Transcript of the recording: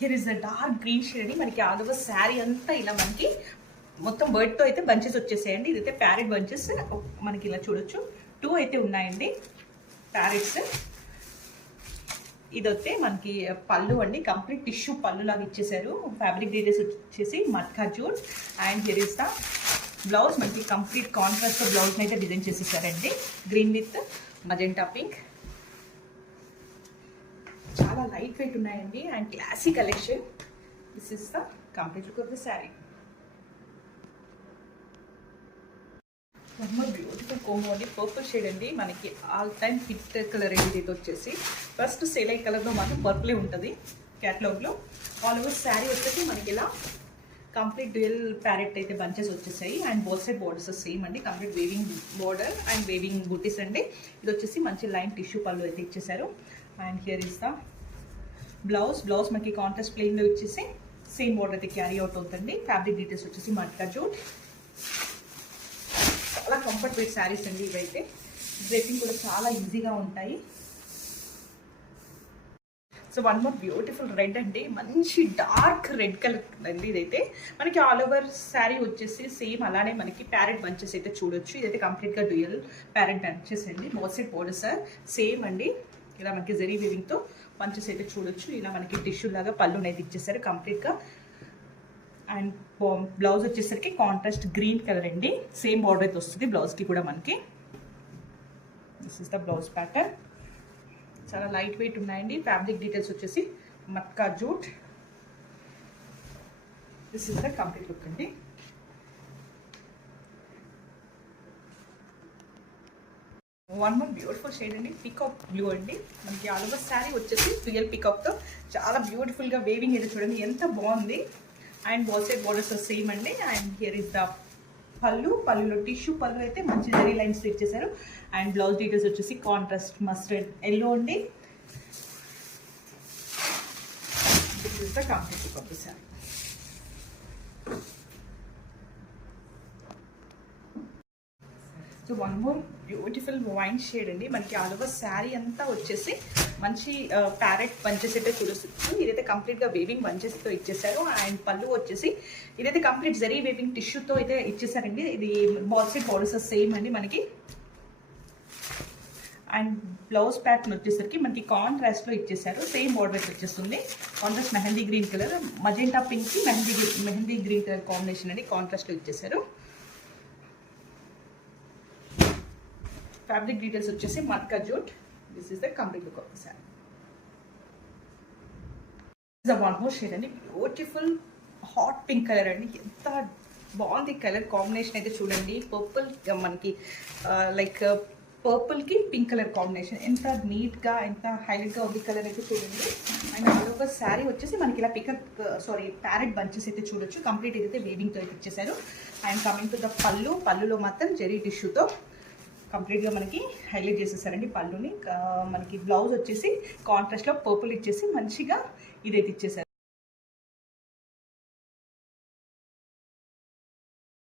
Here is the dark green shade అండి. మనకి all over sari అంతా ఇలా మనకి మొత్తం బర్డ్తో అయితే బంచెస్ వచ్చేసాయండి. ఇదైతే ప్యారెట్ బంచెస్ మనకి ఇలా చూడొచ్చు. 2 అయితే ఉన్నాయండి ప్యారెట్స్. ఇదైతే మనకి పళ్ళు అండి, కంప్లీట్ టిష్యూ పళ్ళు లాగా ఇచ్చేసారు. ఫ్యాబ్రిక్ డీటెయిల్స్ వచ్చేసి matka jute. And here is the blouse. మనకి కంప్లీట్ కాంట్రాస్ట్ బ్లౌజ్ని అయితే డిజైన్ చేసేసారండి. Green with magenta pink. చాలా లైట్ వెయిట్ ఉన్నాయండి and classy collection. This is the complete look of the sari. Beautiful combo అండి. పర్పుల్ షేడ్ అండి, మనకి ఆల్ టైమ్ హిట్ కలర్ అండి. ఇది వచ్చేసి ఫస్ట్ సేల్ అయ్యే కలర్లో మాత్రం పర్పులే ఉంటుంది క్యాటలాగ్లో. ఆల్ ఓవర్ శారీ వచ్చేసి మనకి ఇలా కంప్లీట్ డ్యూయల్ ప్యారెట్ అయితే బంచెస్ వచ్చేసాయి. And both side borders same అండి, complete weaving border and weaving butis అండి. ఇది వచ్చేసి మంచి లైన్ టిష్యూ పళ్ళు అయితే ఇచ్చేసారు. And here is the blouse. Blouse మనకి కాంట్రాస్ట్ ప్లెయిన్లో ఇచ్చేసి సేమ్ బోర్డర్ అయితే క్యారీ అవుట్ అవుతుంది. ఫ్యాబ్రిక్ డీటెయిల్స్ వచ్చేసి మట్కా జూట్. చాలా కంఫర్ట్ వెయిట్ శారీస్ అండి ఇవైతే. డ్రెస్సింగ్ కూడా చాలా ఈజీగా ఉంటాయి. So one more beautiful red అండి, మంచి డార్క్ రెడ్ కలర్ అండి. ఇదైతే మనకి ఆల్ ఓవర్ శారీ వచ్చేసి సేమ్ అలానే మనకి ప్యారెట్ బంచెస్ అయితే చూడొచ్చు. ఇదైతే కంప్లీట్గా డ్యూయల్ ప్యారెట్ బంచెస్ అండి. బోత్ సైడ్ బోర్డర్స్ సేమ్ అండి. ఇలా మనకి జరీ వీవింగ్తో బంచెస్ అయితే చూడొచ్చు. ఇలా మనకి టిష్యూ లాగా పళ్ళుని అయితే ఇచ్చేసారు కంప్లీట్గా. అండ్ బ్లౌజ్ వచ్చేసరికి కాంట్రాస్ట్ గ్రీన్ కలర్ అండి. సేమ్ బార్డర్ అయితే వస్తుంది బ్లౌజ్కి కూడా మనకి. This is the blouse pattern. చాలా లైట్ వెయిట్ ఉన్నాయండి. ఫ్యాబ్రిక్ డీటెయిల్స్ వచ్చేసి matka jute. This is the complete look అండి. వన్ మోర్ బ్యూటిఫుల్ షేడ్ అండి, పీకాక్ బ్లూ అండి. మనకి ఆల్ ఓవర్ శారీ వచ్చేసి రియల్ పీకాక్తో చాలా బ్యూటిఫుల్గా వేవింగ్ అయితే చూడండి ఎంత బాగుంది. And both side borders same అండి. అండ్ హియర్ ఇస్ ద పళ్ళు. పళ్ళులో టిష్యూ పళ్ళు అయితే మంచి జరీ లైన్స్ ఇచ్చేసారు. అండ్ బ్లౌజ్ డీటెయిల్స్ వచ్చేసి కాంట్రాస్ట్ మస్టర్డ్ ఎల్లో అండి. This is the complete look of the sari. So one more beautiful wine shade అండి. మనకి ఆల్ ఓవర్ శారీ అంతా వచ్చేసి మంచి ప్యారెట్ బంచెస్ అయితే చూడొచ్చు. ఇదైతే కంప్లీట్గా వేవింగ్ బంచెస్తో ఇచ్చేసారు. అండ్ పళ్ళు వచ్చేసి ఇదైతే కంప్లీట్ జరీ వేవింగ్ టిష్యూతో అయితే ఇచ్చేసారండి. ఇది బాల్ సైడ్ బోర్డర్స్ సేమ్ అండి మనకి. అండ్ బ్లౌజ్ ప్యాటర్న్ వచ్చేసరికి మనకి కాంట్రాస్ట్లో ఇచ్చేసారు. సేమ్ బోర్డర్ అయితే వచ్చేస్తుంది. Contrast mehndi green colour, magenta pink mehndi green colour combination అండి. కాంట్రాస్ట్లో ఇచ్చేసారు. ఫ్యాబ్రిక్ డీటెయిల్స్ వచ్చేసి matka jute. This is the complete look of the sari. The one more shade అండి, బ్యూటిఫుల్ హాట్ పింక్ కలర్ అండి. ఎంత బాగుంది కలర్ కాంబినేషన్ అయితే చూడండి. పర్పుల్ మనకి లైక్ పర్పుల్కి పింక్ కలర్ కాంబినేషన్ ఎంత నీట్గా ఎంత హైలైట్గా ఉంది కలర్ అయితే చూడండి. అండ్ ఆల్ ఓవర్ శారీ వచ్చేసి మనకి ఇలా ప్యారెట్ బంచెస్ అయితే చూడొచ్చు. కంప్లీట్ అయితే వేవింగ్తో అయితే ఇచ్చేసారు. అండ్ కమింగ్ టు ద పళ్ళు. పళ్ళులో మాత్రం జెరీ టిష్యూతో కంప్లీట్గా మనకి హైలైట్ చేసేసారండి పళ్ళుని. మనకి బ్లౌజ్ వచ్చేసి కాంట్రాస్ట్లో పర్పుల్ ఇచ్చేసి మంచిగా ఇదైతే ఇచ్చేసారు.